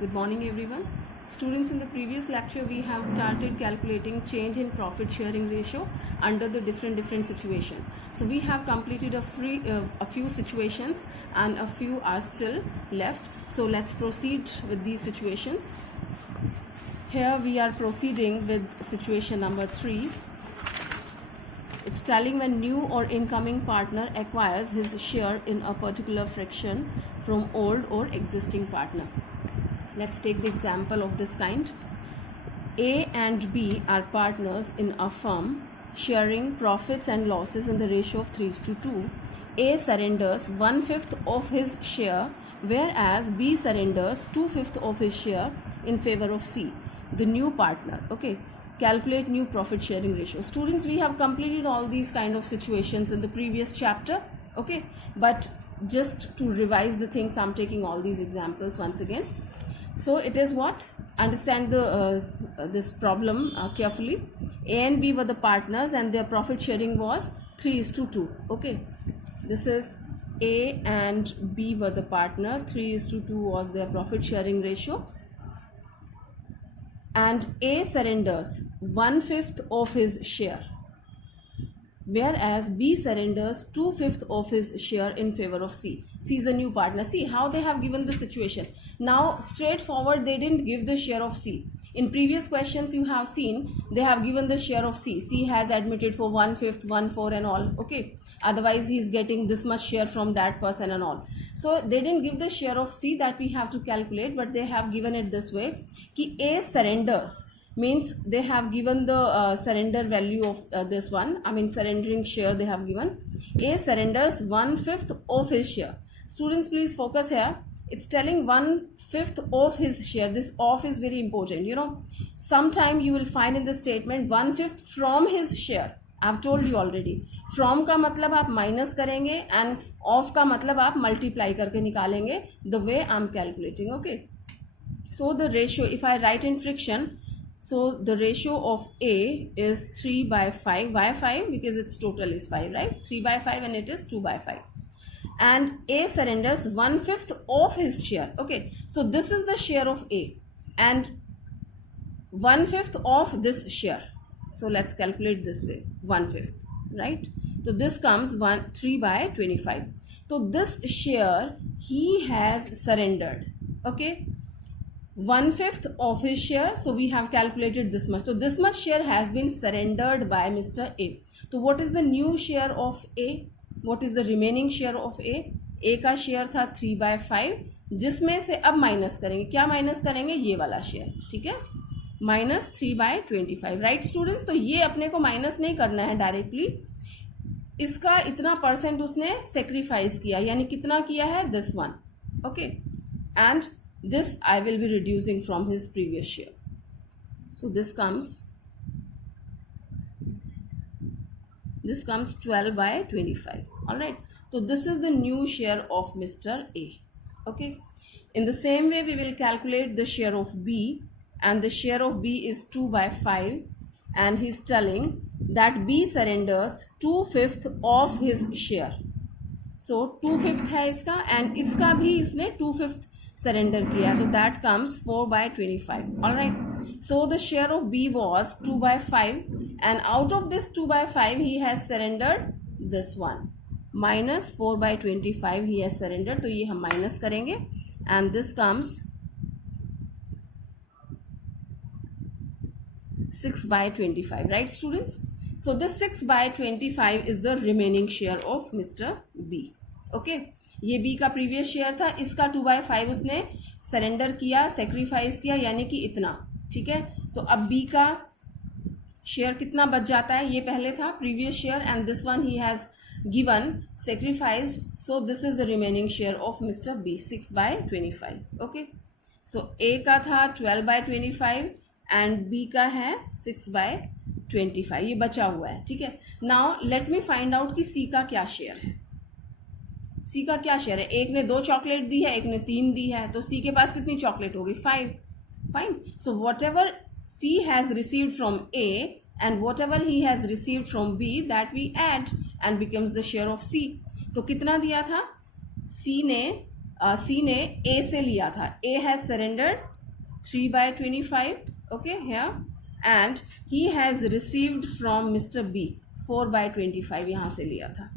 Good morning everyone. Students, in the previous lecture we have started calculating change in profit sharing ratio under the different situation. So we have completed a few situations and a few are still left. So let's proceed with these situations. Here we are proceeding with situation number 3. It's telling when new or incoming partner acquires his share in a particular fraction from old or existing partner. Let's take the example of this kind. A and B are partners in a firm sharing profits and losses in the ratio of 3:2. A surrenders 1/5 of his share, whereas B surrenders 2/5 of his share in favor of C, the new partner. Okay, calculate new profit sharing ratio. Students, we have completed all these kind of situations in the previous chapter. Okay, but just to revise the things, I'm taking all these examples once again. So it is what? Understand this problem carefully. A and B were the partners and their profit sharing was 3:2. Okay, this is A and B were the partner. 3:2 was their profit sharing ratio. And A surrenders 1/5 of his share, whereas B surrenders 2/5 of his share in favor of C. C is a new partner. See how they have given the situation. Now straightforward, they didn't give the share of C. In previous questions you have seen they have given the share of C. C has admitted for 1/5, 1/4 and all. Okay, otherwise he is getting this much share from that person and all. So they didn't give the share of C that we have to calculate, but they have given it this way कि A surrenders means they have given the surrender value of this one. I mean surrendering share they have given. A surrenders 1/5 of his share. Students, please focus here. It's telling 1/5 of his share. This of is very important. You know, sometime you will find in the statement 1/5 from his share. I've told you already. From का मतलब आप minus करेंगे and of का मतलब आप multiply करके निकालेंगे. The way I'm calculating. Okay. So the ratio, if I write in friction, so the ratio of A is 3/5. Why 5? Because its total is 5, right? 3/5 and it is 2/5. And A surrenders 1/5 of his share. Okay, so this is the share of A and 1/5 of this share. So let's calculate this way, 1/5, right? So this comes 3/25. So this share he has surrendered. Okay, 1/5 of his share. So we have calculated this much. So this much share has been surrendered by Mr. A. So what is the new share of A? What is the remaining share of A? A का share था 3/5, जिसमें से अब minus करेंगे. क्या minus करेंगे? ये वाला शेयर. ठीक है, माइनस 3/25. राइट स्टूडेंट्स, तो ये अपने को माइनस नहीं करना है डायरेक्टली. इसका इतना परसेंट उसने सेक्रीफाइस किया, यानी कितना किया है? This one. Okay, and this I will be reducing from his previous share. So this comes 12/25. All right, so this is the new share of Mr. A. Okay, in the same way we will calculate the share of B, and the share of B is 2/5, and he's telling that B surrenders 2/5 of his share. So 2/5 है इसका and इसका भी इसने 2/5 surrender किया, so that comes 4/25. all right, so the share of B was 2/5 and out of this 2/5 he has surrendered this one, minus 4/25 he has surrendered. तो ये हम minus करेंगे and this comes 6/25. right students, so this 6/25 is the remaining share of Mr. B. okay, ये B का previous share था, इसका 2/5 उसने surrender किया, सेक्रीफाइस किया, यानी कि इतना. ठीक है, तो अब B का शेयर कितना बच जाता है? ये पहले था previous share and this one he has given sacrifice. So this is the remaining share of mister B, 6/25. Okay, so A का था 12/25 एंड B का है 6/25. ये बचा हुआ है. ठीक है, now let me find out कि C का क्या शेयर है. सी का क्या शेयर है? एक ने 2 चॉकलेट दी है, एक ने 3 दी है, तो सी के पास कितनी चॉकलेट होगी? 5. Fine. So whatever C has received from A and whatever he has received from B, that we add and becomes the share of C. तो कितना दिया था? सी ने C ने A से लिया था. A has surrendered 3/25, okay, here, and he has received from Mr. B 4/25, यहाँ से लिया था.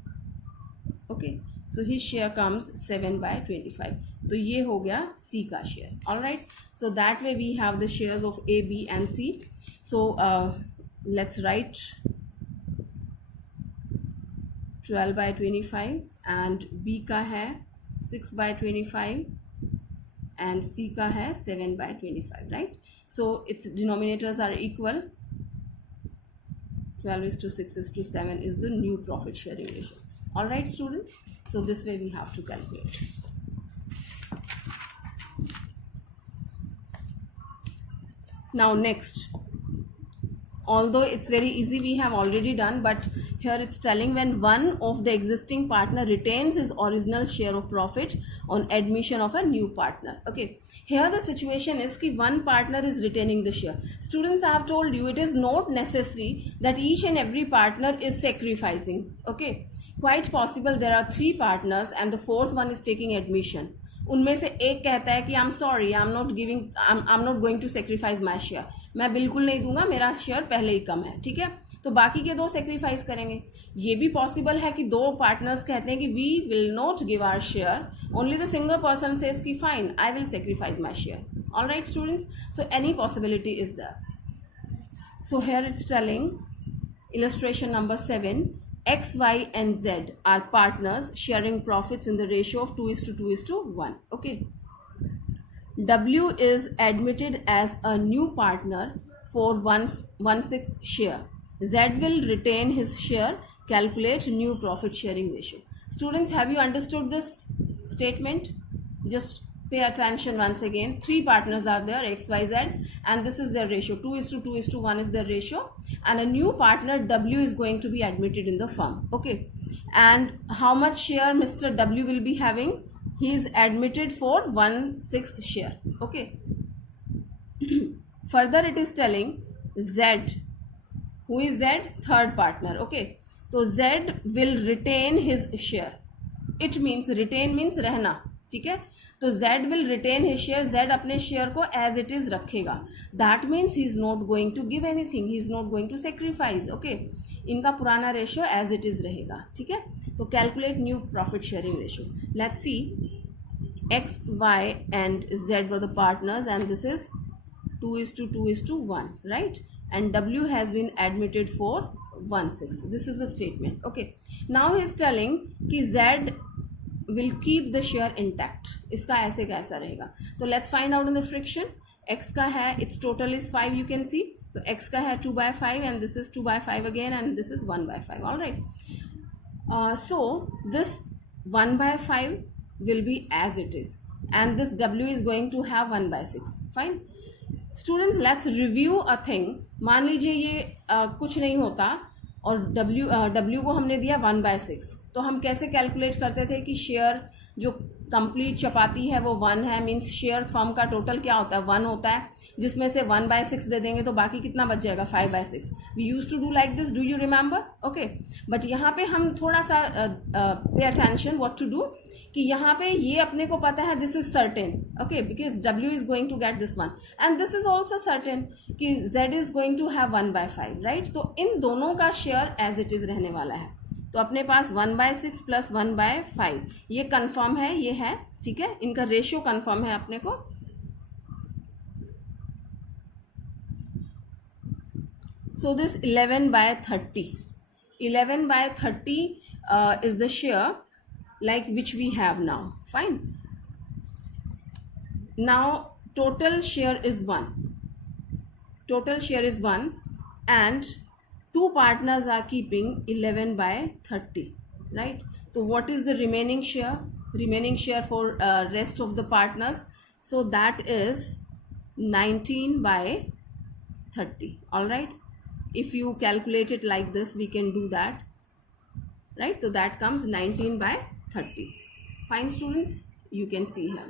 Okay, so his share comes 7/25. तो ये हो गया C का share. All right, so that way we have the shares of A, B and C. So let's write 12/25 and B का है 6/25 and C का है 7/25, right? So its denominators are equal. 12:6:7 is the new profit sharing ratio. All right, students, so this way we have to calculate. Now next, although it's very easy, we have already done, but here it's telling when one of the existing partner retains his original share of profit on admission of a new partner. Okay, here the situation is कि one partner is retaining the share. Students, I have told you it is not necessary that each and every partner is sacrificing. Okay, quite possible there are 3 partners and the fourth one is taking admission. उनमें से एक कहता है कि I am sorry, I am not going to sacrifice my share, मैं बिल्कुल नहीं दूंगा, मेरा शेयर पहले ही कम है, ठीक है, तो बाकी के 2 सेक्रीफाइस करेंगे. ये भी पॉसिबल है कि 2 पार्टनर्स कहते हैं कि we will not give our share, only the single person says कि fine I will sacrifice my share. All right students, so any possibility is there. So here it's telling illustration number 7, X, Y and Z are partners sharing profits in the ratio of 2:2:1. Okay, W is admitted as a new partner for 1/6 share. Z will retain his share. Calculate new profit sharing ratio. Students, have you understood this statement? Just pay attention once again. 3 partners are there, X, Y, Z, and this is their ratio. 2:2:1 is their ratio, and a new partner W is going to be admitted in the firm. Okay, and how much share Mr. W will be having? He is admitted for 1/6 share. Okay. Further, it is telling Z. Who is Z? Third partner. Okay, so Z will retain his share. It means retain means रहना, ठीक है, तो Z will retain his share. Z अपने share को as it is रखेगा. That means he is not going to give anything. He is not going to sacrifice. Okay, इनका पुराना ratio as it is रहेगा, ठीक है. तो calculate new profit sharing ratio. Let's see. X, Y and Z were the partners and this is 2:2:1, right? And W has been admitted for 1/6. This is the statement. Okay, now he is telling कि Z will keep the share intact. इसका ऐसे कैसा रहेगा, तो let's find out in the friction. X का है, its total is 5, you can see, तो X का है 2/5 and this is 2/5 again and this is 1/5. All right, so this 1/5 will be as it is and this W is going to have 1/6. Fine students, let's review a thing. मान लीजिए ये कुछ नहीं होता और W को हमने दिया 1/6, तो हम कैसे कैलकुलेट करते थे कि शेयर जो कंप्लीट चपाती है वो 1 है, मीन्स शेयर फर्म का टोटल क्या होता है, 1 होता है, जिसमें से 1/6 दे देंगे तो बाकी कितना बच जाएगा, 5/6. We use to do like this, do you remember? Okay, but यहाँ पे हम थोड़ा सा pay attention what to do, कि यहाँ पे ये अपने को पता है this is certain, okay, because W is going to get this one and this is also certain कि Z is going to have 1/5, right. तो इन दोनों का शेयर एज इट इज रहने वाला है, तो अपने पास 1/6 प्लस 1/5 ये कंफर्म है, ये है, ठीक है, इनका रेशियो कंफर्म है अपने को. So this 11/30 is the share like which we have now. Fine, now total share is 1 and 2 partners are keeping 11/30, right? So what is the remaining share for rest of the partners? So that is 19/30. All right, if you calculate it like this we can do that, right? So that comes 19/30. Fine students, you can see here.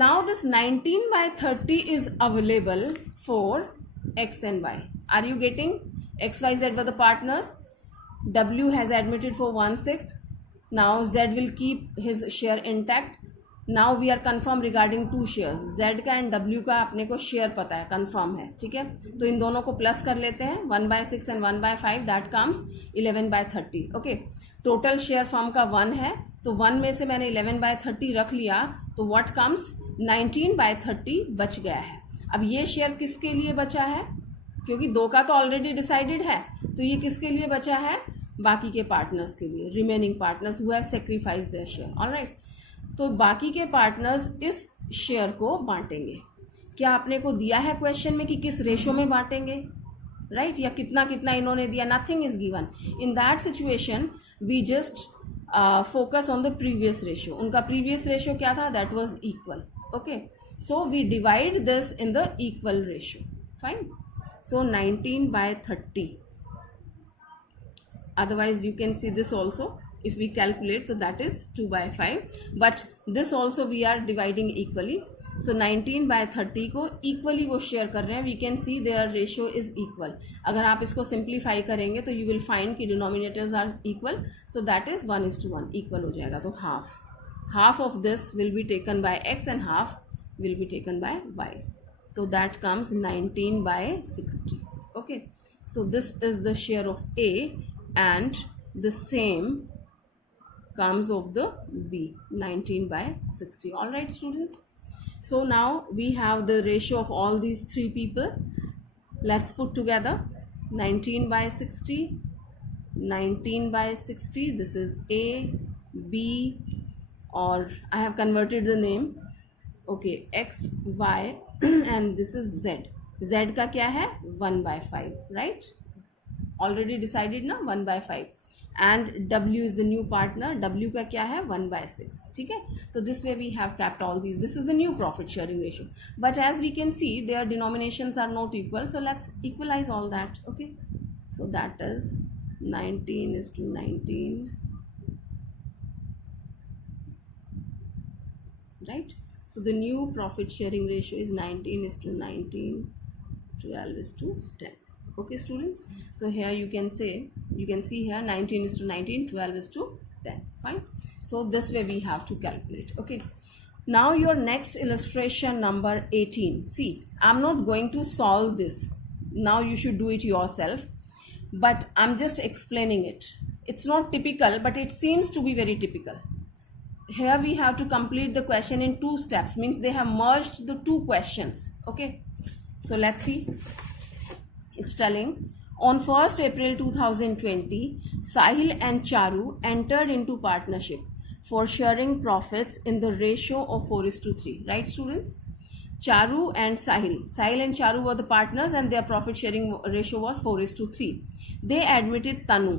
Now this 19/30 is available for X and Y. Are you getting? X, Y, Z were the partners. W has admitted for 1/6. Now Z will keep his share intact. Now we are confirm regarding two shares, Z का and W का अपने को share पता है, confirm है, ठीक है। तो इन दोनों को प्लस कर लेते हैं, 1/6 and 1/5, that comes 11/30। Okay, total share firm का 1 है, तो 1 में से मैंने 11/30 रख लिया, तो व्हाट कम्स 19/30 बच गया है। अब ये शेयर किसके लिए बचा है, क्योंकि 2 का तो ऑलरेडी डिसाइडेड है, तो ये किसके लिए बचा है, बाकी के पार्टनर्स के लिए, remaining partners who have sacrificed their share. Alright, तो बाकी के पार्टनर्स इस शेयर को बांटेंगे। क्या आपने को दिया है क्वेश्चन में कि किस रेशो में बांटेंगे, राइट, या कितना कितना इन्होंने दिया, nothing is given. In that situation we just focus on the previous ratio. उनका प्रीवियस रेशो क्या था, that was equal. Okay, so we divide this in the equal ratio, fine. So 19/30, otherwise you can see this also, if we calculate, so that is 2/5, but this also we are dividing equally, so 19/30 को equally वो share कर रहे हैं, we can see their ratio is equal। अगर आप इसको simplify करेंगे तो you will find कि denominators are equal, so that is 1:1 equal हो जाएगा। तो half of this will be taken by x and half will be taken by y, so that comes 19/60। okay, so this is the share of A and the same comes of the B, 19/60। all right students, so now we have the ratio of all these three people. Let's put together 19/60, 19/60, this is A, B, or I have converted the name, okay, X, Y and this is Z। Z का क्या है, 1/5, right, already decided ना, 1/5, and W is the new partner, W का क्या है, 1/6, ठीक है। तो this way we have kept all these, this is the new profit sharing ratio, but as we can see their denominations are not equal, so let's equalize all that। okay, so that is 19:19, right, so the new profit sharing ratio is 19:19, 12:10। okay students, so here you can see here 19:19, 12:10, fine। so this way we have to calculate। okay, now your next illustration number 18, see, I'm not going to solve this now, you should do it yourself, but I'm just explaining it। it's not typical, but it seems to be very typical। here we have to complete the question in 2 steps, means they have merged the 2 questions। okay, so let's see, it's telling, on 1st April 2020, Sahil and Charu entered into partnership for sharing profits in the ratio of 4:3, right students? Charu and Sahil and Charu were the partners and their profit sharing ratio was 4:3। they admitted Tanu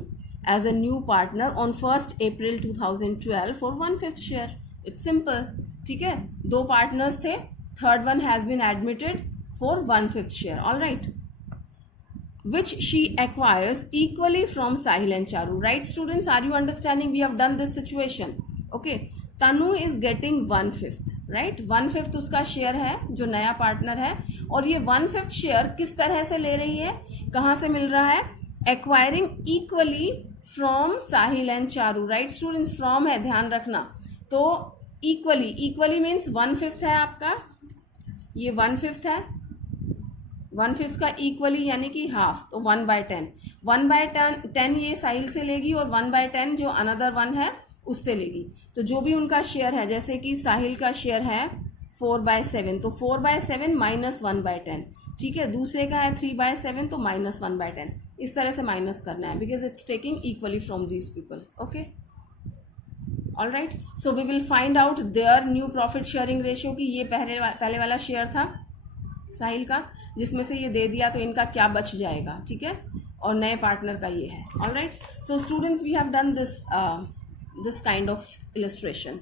as a new partner on 1st April 2012 for 1/5 share। it's simple, ठीक है, 2 partners थे, third one has been admitted for 1/5 share, all right, which she acquires equally from Sahil and Charu, right students, are you understanding? we have done this situation। okay, Tanu is getting 1/5, right, 1/5 उसका share है जो नया partner है, और ये 1/5 share किस तरह से ले रही है, कहाँ से मिल रहा है, acquiring equally from Sahil and Charu, right students, from है, ध्यान रखना, तो equally means 1/5 है आपका, ये 1/5 है, 1/5 का इक्वली यानी कि हाफ, तो 1/10, 1/10 ये साहिल से लेगी और 1/10 जो अनदर वन है उससे लेगी। तो जो भी उनका शेयर है, जैसे कि साहिल का शेयर है 4/7, तो 4/7 माइनस 1/10, ठीक है, दूसरे का है 3/7, तो माइनस 1/10, इस तरह से माइनस करना है, because it's taking equally from these people. Okay, all right, so we will find out their new profit sharing ratio की, ये पहले वाला शेयर था साहिल का, जिसमें से ये दे दिया तो इनका क्या बच जाएगा, ठीक है, और नए पार्टनर का ये है। All right, so students we have done this kind of illustration,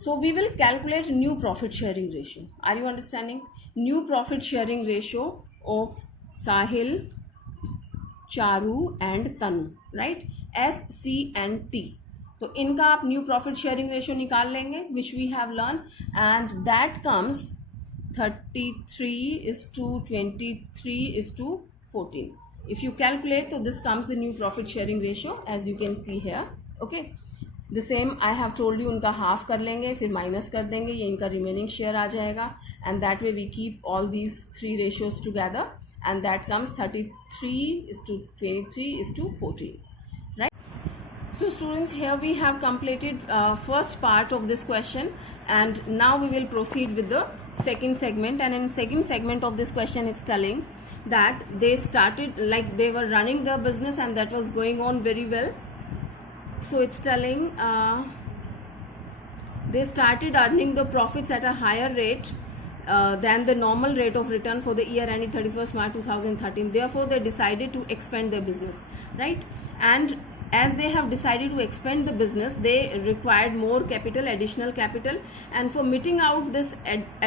so we will calculate new profit sharing ratio, are you understanding? New profit sharing ratio of Sahil, Charu and Tanu, right, S, C and T, तो इनका आप new profit sharing ratio निकाल लेंगे, which we have learn, and that comes 33:23:14। if you calculate, so this comes the new profit sharing ratio as you can see here। okay, the same I have told you, उनका half कर लेंगे, फिर minus कर देंगे, ये इनका remaining share आ जाएगा, and that way we keep all these three ratios together, and that comes 33:23:14, right? So students, here we have completed first part of this question, and now we will proceed with the second segment. And in second segment of this question is telling that they started, like they were running their business and that was going on very well. So it's telling they started earning the profits at a higher rate than the normal rate of return for the year ended 31st March 2013. Therefore, they decided to expand their business, right? And as they have decided to expand the business, they required more capital, additional capital, and for meeting out this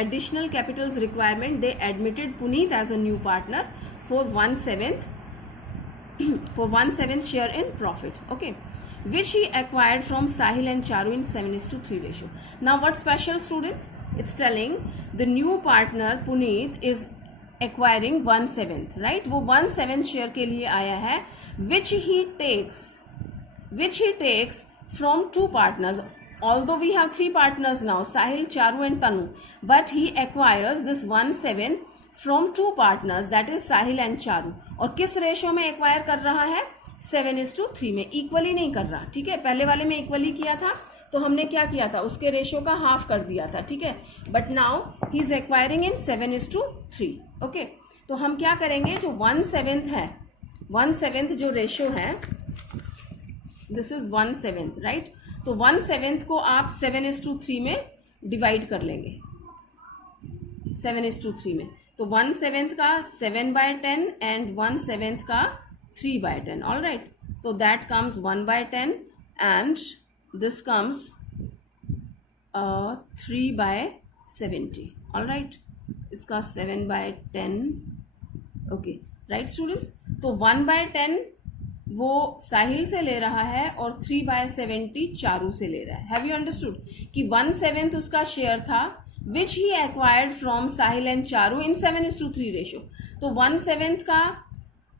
additional capital's requirement, they admitted Puneet as a new partner for 1/7 share in profit, okay, which he acquired from Sahil and Charu in 7:3 ratio. Now what special, students? It's telling the new partner Puneet is acquiring 1/7, right? वो 1/7 share के लिए आया है, which he takes from two partners. Although we have three partners now, Sahil, Charu and Tanu, but he acquires this 1/7 from two partners, that is Sahil and Charu. और किस ratio में acquire कर रहा है? 7:3 में. इक्वली नहीं कर रहा, ठीक है? पहले वाले में इक्वली किया था, तो हमने क्या किया था, उसके रेशो का हाफ कर दिया था, ठीक है? But now he is acquiring in 7:3, okay? तो हम क्या करेंगे, जो 1/7 है, 1/7 जो रेशो है, दिस इज 1/7, राइट? तो 1/7 को आप 7:3 में डिवाइड कर लेंगे, 7:3 में. तो 1/7 का 7/10 एंड 1/7 का 3/10, ऑल राइट? तो that comes 1/10 and this comes 3/70, all right? इसका 7/10, okay, right students? तो 1/10 वो साहिल से ले रहा है और 3/70 चारू से ले रहा है. हैव यू अंडरस्टूड कि 1/7 उसका शेयर था which he acquired from Sahil and Charu in 7:3 ratio. तो 1/7 का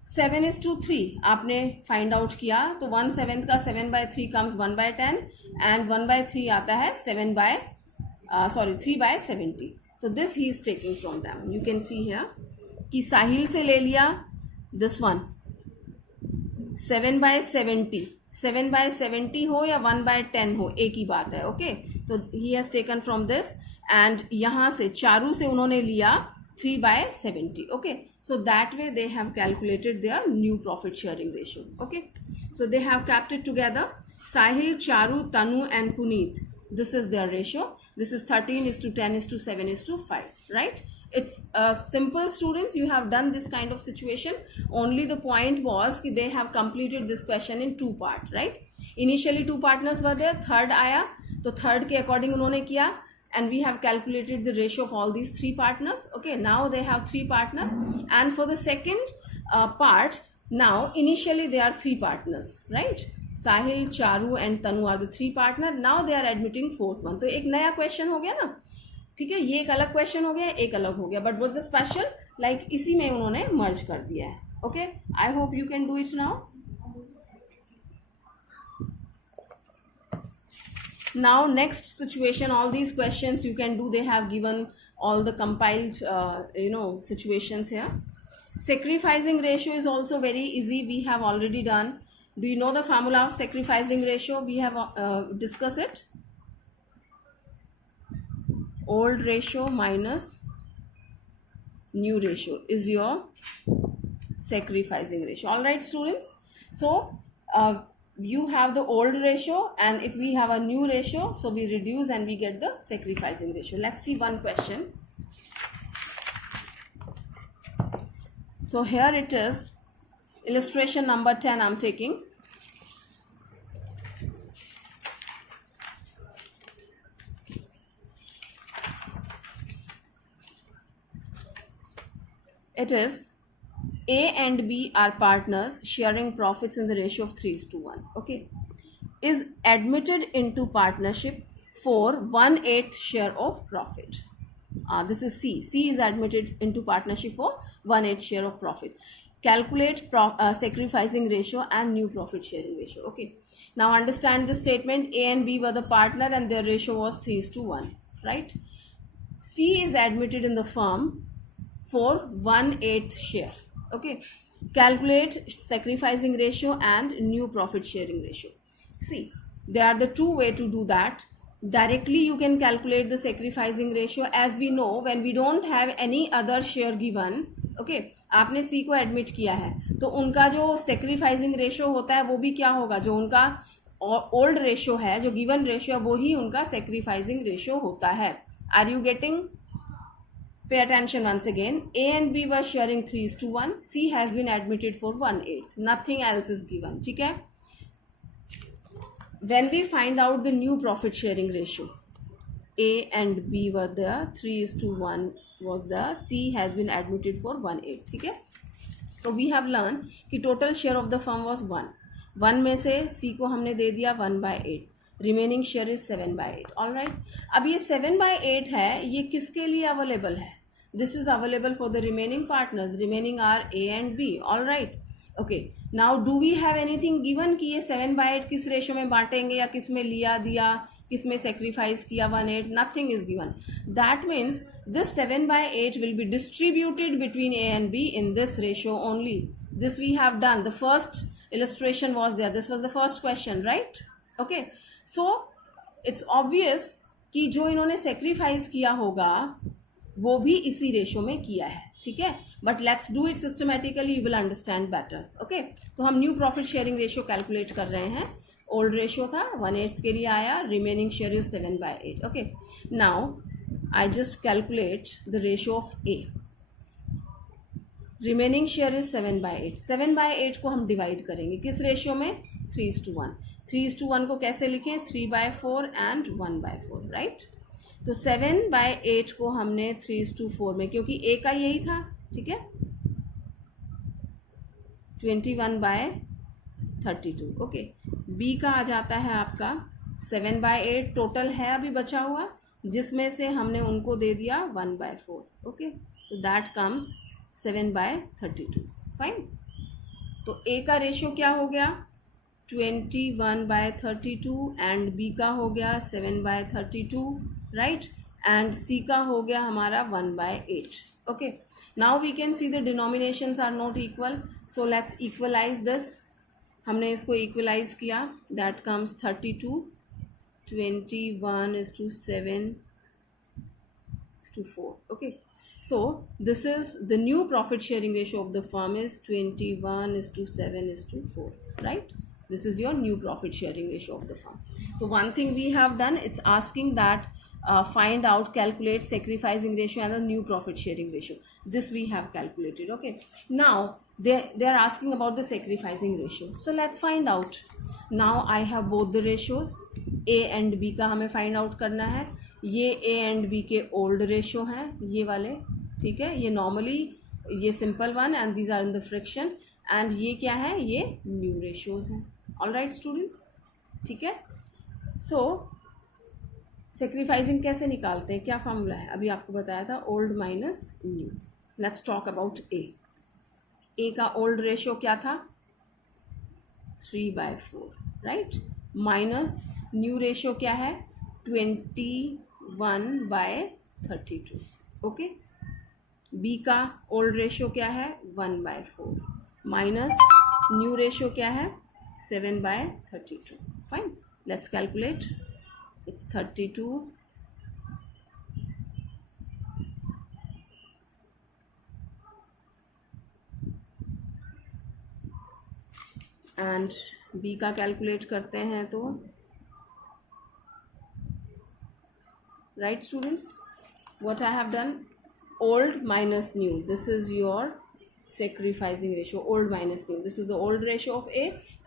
7:3 आपने फाइंड आउट किया, तो 1/7 का 7/3 कम्स 1/10 एंड 1/3 आता है 3/70. तो this he is taking from them. You can see here कि साहिल से ले लिया दिस वन 7/70 हो या 1/10 हो, एक ही बात है, ओके? तो he has taken from this, and यहाँ से चारू से उन्होंने लिया 3/70, okay? So that way they have calculated their new profit sharing ratio, okay? So they have kept it together, Sahil, Charu, Tanu and Puneet. This is their ratio. This is 13:10:7:5, right? It's simple, students. You have done this kind of situation. Only the point was कि they have completed this question in two part, right? Initially two partners were there, third आया, तो third के according उन्होंने किया, and we have calculated the ratio of all these three partners, okay? Now they have three partner, and for the second part, now initially they are three partners, right? Sahil, Charu and Tanu are the three partner. Now they are admitting fourth one. तो एक नया question हो गया ना, ठीक है? ये एक अलग question हो गया, एक अलग हो गया, but what's the special? Like इसी में उन्होंने merge कर दिया है, okay? I hope you can do it now. Now next situation, all these questions you can do, they have given all the compiled situations here. Sacrificing ratio is also very easy, we have already done. Do you know the formula of sacrificing ratio? We have discussed it. Old ratio minus new ratio is your sacrificing ratio, all right students? So you have the old ratio, and if we have a new ratio, so we reduce and we get the sacrificing ratio. Let's see one question. So here it is, illustration number 10 I'm taking. It is A and B are partners sharing profits in the ratio of 3:1, okay? Is admitted into partnership for 1/8 share of profit. This is C. C is admitted into partnership for 1/8 share of profit. calculate sacrificing ratio and new profit sharing ratio. Okay, now understand the statement. A and B were the partner and their ratio was 3:1, right? C is admitted in the firm for 1/8 share. Okay, calculate sacrificing ratio and new profit sharing ratio. See, there are the two way to do that. Directly you can calculate the sacrificing ratio. As we know, when we don't have any other share given, okay, आपने सी को admit किया है तो उनका जो sacrificing ratio होता है वो भी क्या होगा, जो उनका ओल्ड रेशियो है, जो गिवन रेशियो, वो ही उनका सेक्रीफाइसिंग रेशियो होता है. Are you getting? Pay attention once again. A and B were sharing 3:1. C has been admitted for 1/8. Nothing else is given. ठीक है? When we find out the new profit sharing ratio, A and B were there, 3:1 was there, C has been admitted for 1/8. ठीक है? So we have learned कि total share of the firm was 1. 1 में से C को हमने दे दिया 1/8. Remaining share is 7/8. Alright, अब ये 7/8 है, ये किसके लिए अवेलेबल है? This is available for the remaining partners. Remaining are A and B. All right, okay. Now do we have anything given कि ये 7/8 किस रेशो में बांटेंगे या किस में लिया दिया, किस में सेक्रीफाइस किया 1/8? Nothing is given. That means this 7/8 will be distributed between A and B in this ratio only. This we have done. The first illustration was there. This was the first question, right? Okay, so it's obvious कि जो इन्होंने sacrifice किया होगा वो भी इसी ratio में किया है. ठीक है, but let's do it systematically, you will understand better. Okay, तो हम new profit sharing ratio calculate कर रहे हैं. ओल्ड रेशियो था 1/8 के लिए आया, remaining share is 7/8. Okay, now I just calculate the ratio of A. Remaining share is 7/8. 7/8 को हम डिवाइड करेंगे किस रेशियो में? 3:1. 3:1 को कैसे लिखें? 3/4 एंड 1/4, राइट? तो 7/8 को हमने 3:4 में, क्योंकि ए का यही था, ठीक है, 21/32. ओके, बी का आ जाता है आपका 7/8 टोटल है अभी बचा हुआ, जिसमें से हमने उनको दे दिया 1/4. ओके, तो दैट कम्स 7/32. फाइन. तो ए का रेशियो क्या हो गया? 21/32 एंड बी का हो गया 7/32, राइट? एंड सी का हो गया हमारा 1/8. Okay, now we can see the denominations are not equal, so let's equalise this. हमने इसको इक्वलाइज किया, दैट कम्स 32. 21:7:4. ओके, so this is the new profit sharing ratio of the firm is 21:7:4, right? This is your new profit sharing ratio of the firm. So one thing we have done, it's asking that find out, calculate sacrificing ratio and the new profit sharing ratio. This we have calculated. Okay, now they are asking about the sacrificing ratio, so let's find out. Now I have both the ratios. A and B का हमें find out करना है. ये A and B के old ratio हैं, ये वाले, ठीक है, ये normally ये simple one and these are in the fraction, and ये क्या है? ये new ratios हैं. All right students, ठीक है. So sacrificing कैसे निकालते हैं, क्या फॉर्मूला है? अभी आपको बताया था, old minus new. Let's talk about A. A का old ratio क्या था? 3/4, right? Minus new ratio क्या है? 21/32. ओके, बी का ओल्ड रेशियो क्या है? 1/4 माइनस न्यू रेशियो क्या है? 7/32. Fine, let's calculate. It's 32 and B का कैलकुलेट करते हैं तो, right students, what I have done, old minus new, this is your sacrificing ratio. Old minus new, this is the old ratio of A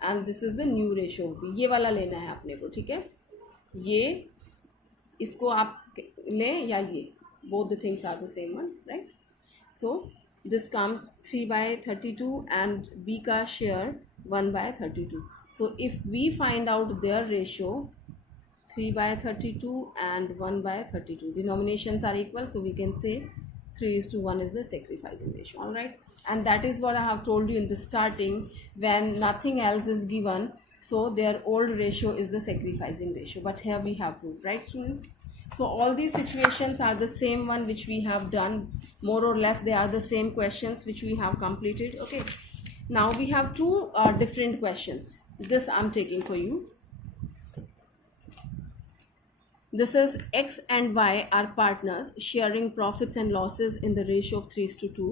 and this is the new ratio of B. ये वाला लेना है अपने को, ठीक है. ये इसको आप लें या ये, both the things are the same one, right? So this comes 3/32 and B का share 1/32. So if we find out their ratio, 3/32 and 1/32, denominations are equal, so we can say 3:1 is the sacrificing ratio. All right, and that is what I have told you in the starting, when nothing else is given, so their old ratio is the sacrificing ratio, but here we have proved, right students? So all these situations are the same one which we have done, more or less they are the same questions which we have completed. Okay, now we have two different questions. This I'm taking for you. This is X and Y are partners sharing profits and losses in the ratio of 3:2.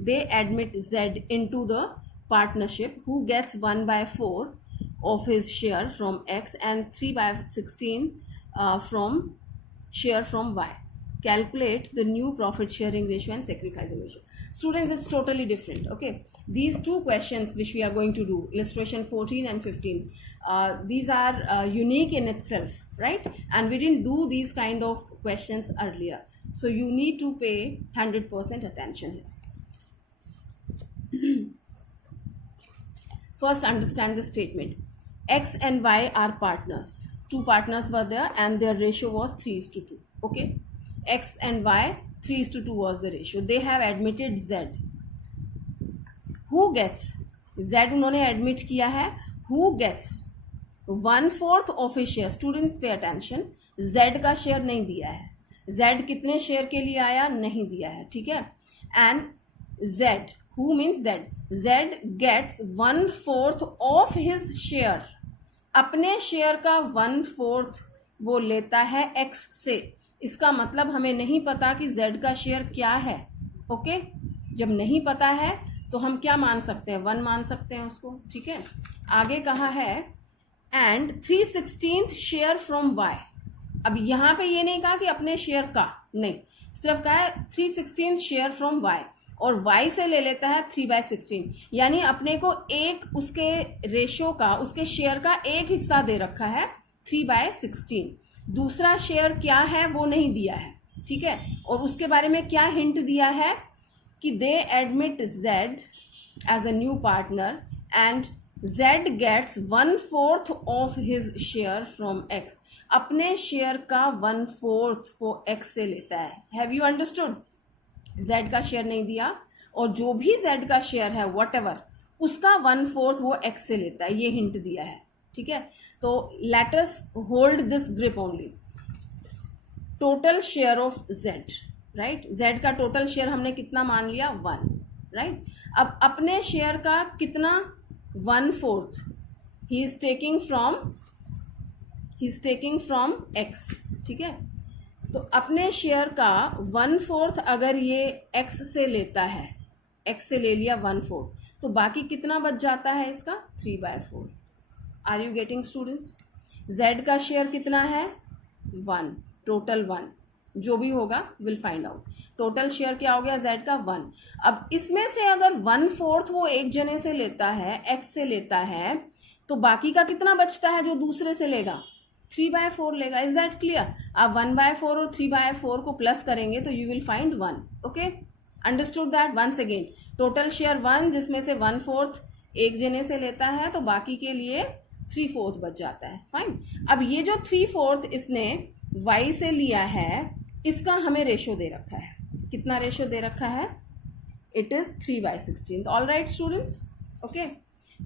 They admit Z into the partnership, who gets 1/4 of his share from X and 3/16 from share from Y. Calculate the new profit sharing ratio and sacrificing ratio. Students, it's totally different. Okay, these two questions which we are going to do, illustration 14 and 15, these are unique in itself, right? And we didn't do these kind of questions earlier, so you need to pay 100% attention here. First, understand the statement. X and Y are partners. Two partners were there and their ratio was 3:2. Okay, X and Y, 3:2 was the ratio. They have admitted Z. Who gets? Z उन्होंने admit किया है. Who gets 1/4 of his share? Students pay attention. Z का share नहीं दिया है. Z कितने share के लिए आया? नहीं दिया है. ठीक है. And Z, who means Z? Z gets 1/4 of his share. अपने शेयर का 1/4 वो लेता है X से. इसका मतलब हमें नहीं पता कि Z का शेयर क्या है. ओके, जब नहीं पता है तो हम क्या मान सकते हैं? 1 मान सकते हैं उसको. ठीक है, आगे कहा है एंड 3/16 शेयर फ्रॉम Y. अब यहाँ पे ये नहीं कहा कि अपने शेयर का, नहीं, सिर्फ कहा है 3/16 शेयर फ्रॉम Y, और Y से ले लेता है 3/16, यानी अपने को एक उसके रेशियो का, उसके शेयर का एक हिस्सा दे रखा है 3/16. दूसरा शेयर क्या है वो नहीं दिया है. ठीक है, और उसके बारे में क्या हिंट दिया है कि they admit Z as a new partner and Z gets 1/4 of his share from X. अपने शेयर का 1/4 वो X से लेता है. Have you understood? Z का शेयर नहीं दिया, और जो भी Z का शेयर है whatever, उसका 1/4 वो X से लेता है. ये हिंट दिया है. ठीक है, तो let us hold this grip only. Total share of Z, right? Z का टोटल शेयर हमने कितना मान लिया? 1, राइट? अब अपने शेयर का कितना? 1/4 he is taking from X. ठीक है, तो अपने शेयर का 1/4 अगर ये X से लेता है, X से ले लिया 1/4, तो बाकी कितना बच जाता है इसका? 3/4. Are you getting students? Z का शेयर कितना है? 1, टोटल 1, जो भी होगा will find out. Total share क्या हो गया Z का? 1. अब इसमें से अगर 1/4 वो एक जने से लेता है, X से लेता है, तो बाकी का कितना बचता है जो दूसरे से लेगा? 3/4 लेगा. Is that clear? आप 1/4 और 3/4 को प्लस करेंगे तो you will find 1. Okay, understood that? Once again, total share 1, जिसमें से 1/4 एक जने से लेता है, तो बाकी के लिए 3/4 बच जाता है. फाइन. अब ये जो 3/4 इसने Y से लिया है, इसका हमें रेशो दे रखा है. कितना रेशो दे रखा है? It is 3/16. All right students? Okay,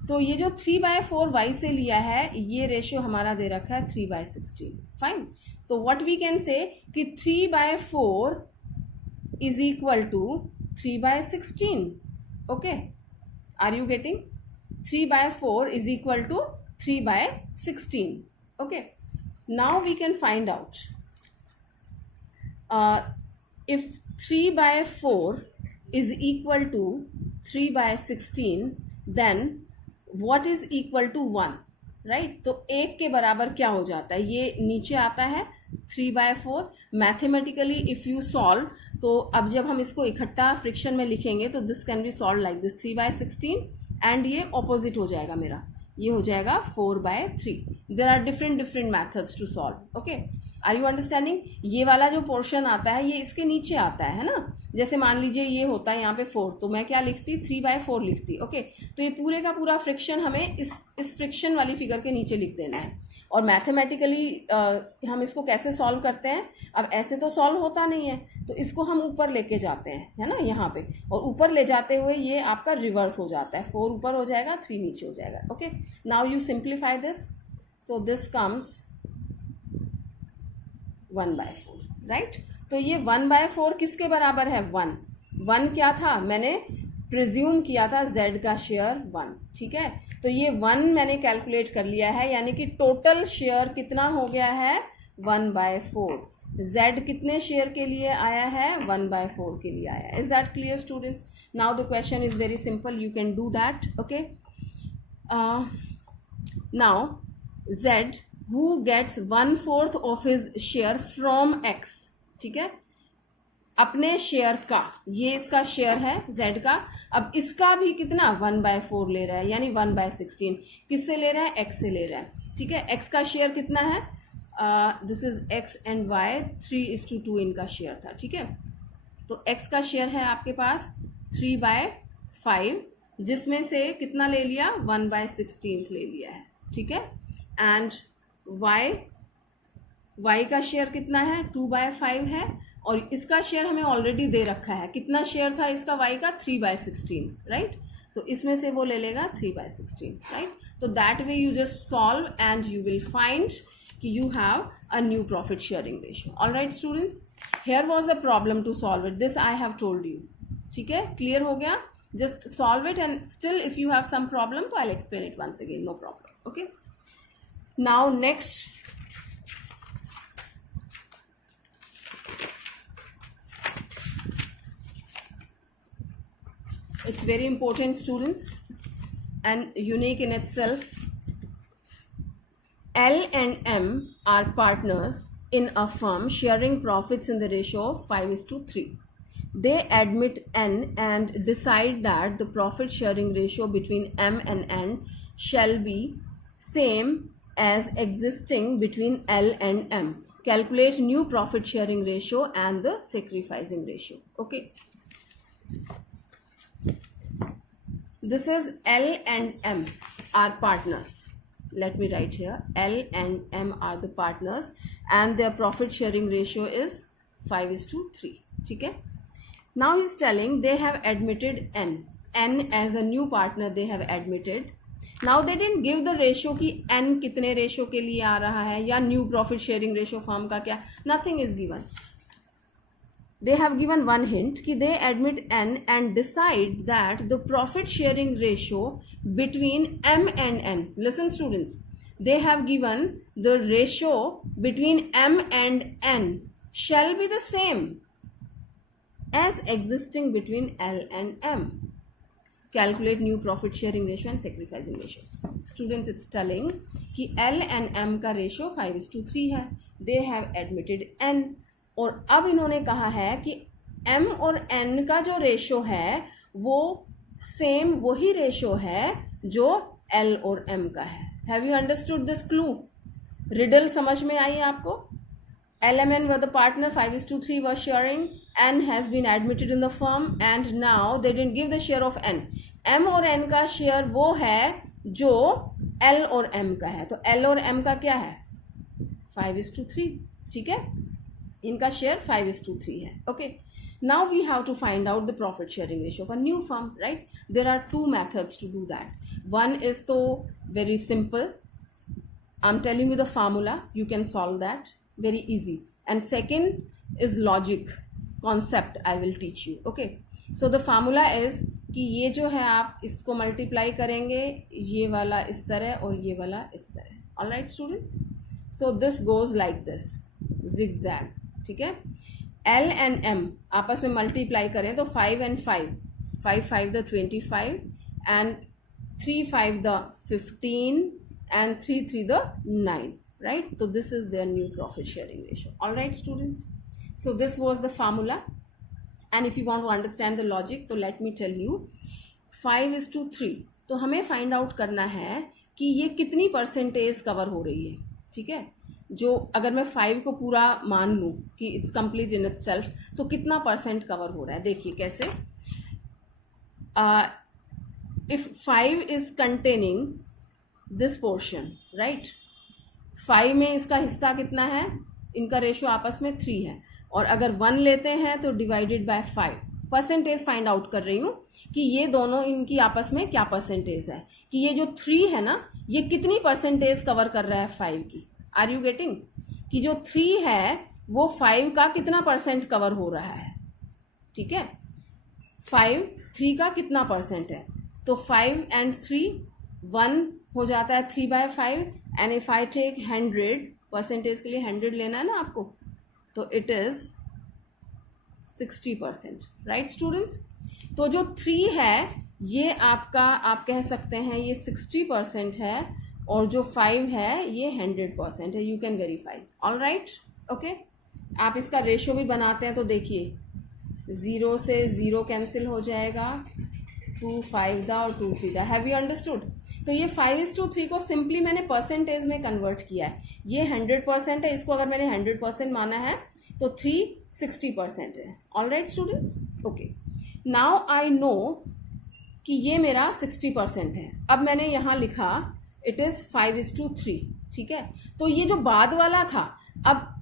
तो ये जो 3/4 Y से लिया है, ये रेशियो हमारा दे रखा है 3/16. फाइन. तो व्हाट वी कैन से कि 3/4 is equal to 3/16. Okay, are you getting? 3/4 is equal to 3/16. Okay, now we can find out if 3/4 is equal to 3/16, then what is equal to 1, right? तो 1 के बराबर क्या हो जाता है? ये नीचे आता है 3/4. मैथमेटिकली इफ यू सॉल्व, तो अब जब हम इसको इकट्ठा फ्रिक्शन में लिखेंगे तो this can be solve like this 3/16, and ये ऑपोजिट हो जाएगा मेरा, ये हो जाएगा 4/3. There are different methods to solve. Okay, are you understanding? ये वाला जो पोर्शन आता है ये इसके नीचे आता है ना, जैसे मान लीजिए ये होता है यहाँ पे 4, तो मैं क्या लिखती, 3/4 लिखती। ओके, तो ये पूरे का पूरा फ्रिक्शन हमें इस फ्रिक्शन वाली फिगर के नीचे लिख देना है। और मैथमेटिकली हम इसको कैसे सॉल्व करते हैं, अब ऐसे तो सॉल्व होता नहीं है, तो इसको हम ऊपर लेके जाते हैं, है ना, यहाँ पे, और ऊपर ले जाते हुए ये आपका रिवर्स हो जाता है, 4 ऊपर हो जाएगा, 3 नीचे हो जाएगा। Okay, now you simplify this, so this comes 1/4, right. तो ये 1/4 किसके बराबर है, 1 क्या था, मैंने प्रिज्यूम किया था z का शेयर 1, ठीक है। तो ये 1 मैंने कैलकुलेट कर लिया है, यानी कि टोटल शेयर कितना हो गया है, 1/4। z कितने शेयर के लिए आया है, 1/4 के लिए आया है। Is that clear students? Now the question is very simple, you can do that. Okay, now z who gets 1/4 of his share from x, ठीक है, अपने शेयर का, ये इसका शेयर है z का, अब इसका भी कितना 1/4 ले रहा है, यानी 1/16। किससे ले रहा है, x से ले रहा है, ठीक है। x का शेयर कितना है, this is x and y, 3:2 इनका शेयर था, ठीक है। तो x का शेयर है आपके पास 3/5, जिसमें से कितना ले लिया, 1/16 ले लिया है, ठीक है। एंड y का शेयर कितना है, 2/5 है, और इसका शेयर हमें ऑलरेडी दे रखा है, कितना शेयर था इसका y का, 3/16, राइट। तो इसमें से वो ले लेगा 3/16, राइट। तो that way you just solve and you will find कि you have a new profit sharing ratio. All right students, here was a problem to solve it, this I have told you, ठीक है, clear हो गया, just solve it, and still if you have some problem तो I'll explain it once again, no problem. Okay, now next it's very important students and unique in itself. L and M are partners in a firm sharing profits in the ratio of 5:3. They admit N and decide that the profit sharing ratio between M and N shall be same as existing between L and M. Calculate new profit sharing ratio and the sacrificing ratio. Okay. This is L and M are partners. Let me write here, L and M are the partners and their profit sharing ratio is 5:3, ठीक है। Now he's telling they have admitted N as a new partner they have admitted. Now they didn't give the ratio कि N कितने ratio के लिए आ रहा है, या new profit sharing ratio firm का क्या, nothing is given. They have given one hint कि they admit N and decide that the profit sharing ratio between M and N. Listen students, they have given the ratio between M and N shall be the same as existing between L and M. Calculate new profit sharing ratio and sacrificing ratio. Students, it's telling कि L and M का ratio 5:3 है. They have admitted N. और अब इन्होंने कहा है कि M और N का जो रेशो है वो सेम वही रेशो है जो L और M का है. Have you understood this clue? Riddle समझ में आई आपको? L and M were the partner, 5:3 was sharing, N has been admitted in the firm and now they didn't give the share of N. M और N का share वो है जो L और M का है. तो L और M का क्या है? 5:3, ठीक है, इनका शेयर 5:3 है. Okay, now we have to find out the profit sharing ratio of a new firm, right? There are two methods to do that. One is so very simple, I'm telling you the formula, you can solve that very easy. And second is logic concept I will teach you. Okay, so the formula is कि ये जो है आप इसको multiply करेंगे, ये वाला इस तरह और ये वाला इस तरह. All right students, so this goes like this, zigzag, ठीक है. L and M आपस में मल्टीप्लाई करें तो 5 and 5, 5 5 the 25 and 3 5 the 15 and 3 3 the 9, right? So this is their new profit sharing ratio. All right students, so this was the formula, and if you want to understand the logic, तो let me tell you, 5:3 तो हमें find out करना है कि ये कितनी percentage cover हो रही है, ठीक है. जो अगर मैं 5 को पूरा मान लूँ कि इट्स कंप्लीट इन इटसेल्फ, तो कितना परसेंट कवर हो रहा है? देखिए कैसे, if 5 is containing this portion, right, 5 में इसका हिस्सा कितना है, इनका रेशो आपस में 3 है, और अगर 1 लेते हैं तो divided by 5, percentage find out कर रही हूँ कि ये दोनों इनकी आपस में क्या परसेंटेज है, कि ये जो 3 है ना, ये कितनी परसेंटेज कवर कर रहा है 5 की। Are you getting? कि जो 3 है वो 5 का कितना परसेंट कवर हो रहा है, ठीक है, 5 3 का कितना परसेंट है, तो 5 and 3 1 हो जाता है 3/5, and if I take 100, percentage के लिए 100 लेना है ना आपको, तो इट इज 60%, राइट स्टूडेंट्स। तो जो 3 है ये आपका, आप कह सकते हैं ये 60% है, और जो 5 है ये 100% है। You can verify, all right, okay. आप इसका रेशो भी बनाते हैं तो देखिए 0 से 0 कैंसिल हो जाएगा, 2 5 दा और 2 3 दा। Have you understood? तो ये 5:3 को सिंपली मैंने परसेंटेज में कन्वर्ट किया है। ये 100% है, इसको अगर मैंने 100% माना है तो 3 60% है। All right students, okay. Now I know कि ये मेरा 60% है। अब मैंने यहाँ लिखा इट इज 5:3, ठीक है। तो ये जो बाद वाला था, अब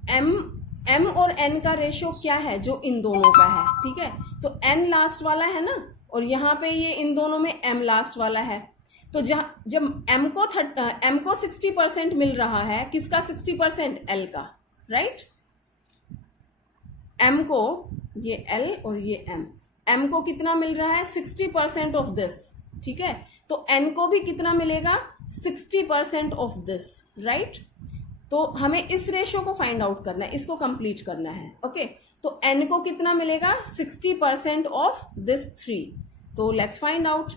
m और n का रेशो क्या है जो इन दोनों का है, ठीक है। तो n लास्ट वाला है ना, और यहाँ पे ये इन दोनों में m लास्ट वाला है। तो जब m को 60% मिल रहा है, किसका 60%? l का, राइट। m को, ये l और ये m को कितना मिल रहा है? 60% ऑफ दिस, ठीक है। तो n को भी कितना मिलेगा? 60% ऑफ दिस, राइट। तो हमें इस रेशो को फाइंड आउट करना है, इसको कंप्लीट करना है, ओके। तो n को कितना मिलेगा? 60% ऑफ दिस 3। तो लेट्स फाइंड आउट।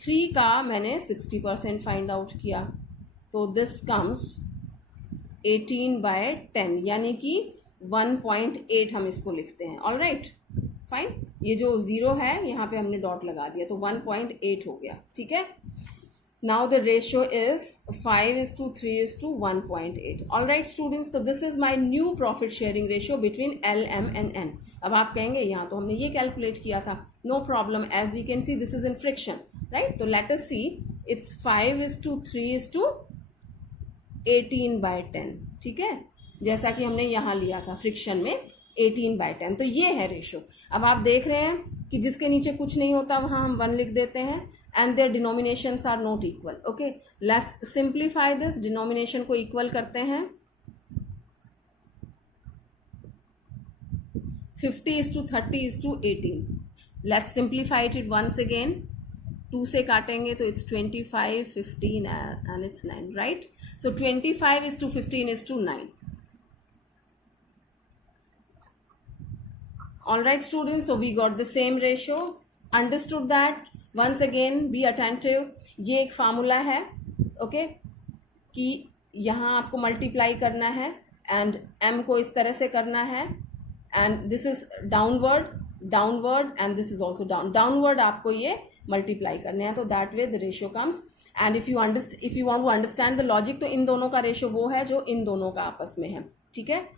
3 का मैंने 60% फाइंड आउट किया, तो दिस कम्स 18/10, यानी कि 1.8 हम इसको लिखते हैं। All right, fine. ये जो 0 है यहाँ पे हमने डॉट लगा दिया, तो 1.8 हो गया, ठीक है। Now the ratio is 5:3:1.8. All right students, so this is my new profit sharing ratio between L, M and N. अब आप कहेंगे यहाँ तो हमने ये कैलकुलेट किया था। No problem, as we can see this is in friction, right? तो let us see, it's 5:3:18/10, ठीक है, जैसा कि हमने यहाँ लिया था फ्रिक्शन में 18/10। तो ये है रेशो। अब आप देख रहे हैं कि जिसके नीचे कुछ नहीं होता वहाँ हम 1 लिख देते हैं, and their denominations are not equal, okay. Let's simplify this, denomination को इक्वल करते हैं। 50:30:18। Let's simplify it once again. 2 से काटेंगे तो it's 25, 15 and it's 9, right. So 25:15:9। All right students, so we got the same ratio. Understood that? Once again be attentive. ये एक formula है, okay, कि यहाँ आपको मल्टीप्लाई करना है एंड m को इस तरह से करना है, and this is downward and this is also downward आपको ये मल्टीप्लाई करने हैं, तो that way the ratio comes. And if you want to understand the logic, तो इन दोनों का रेशियो वो है जो इन दोनों का आपस में है, ठीक है।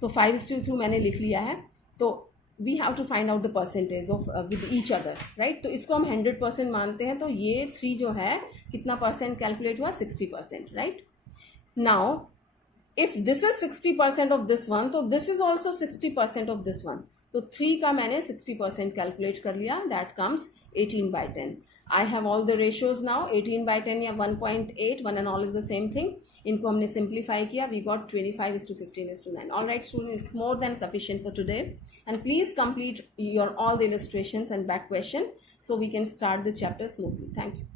तो 5:3 मैंने लिख लिया है। तो we have to find out the percentage of with each other, right. तो इसको हम 100% मानते हैं, तो ये 3 जो है कितना परसेंट कैलकुलेट हुआ? 60%, right. Now if this is 60% of this one, तो this is also 60% of this one. तो 3 का मैंने 60% कैलकुलेट कर लिया, that comes 18/10। I have all the ratios now, 18/10 या 1.8, 1 and all is the same thing. इनको हमने सिंप्लीफाई किया, we got 25:15:9. All right student, it's more than sufficient for today, and please complete your all the illustrations and back question so we can start the chapter smoothly. Thank you.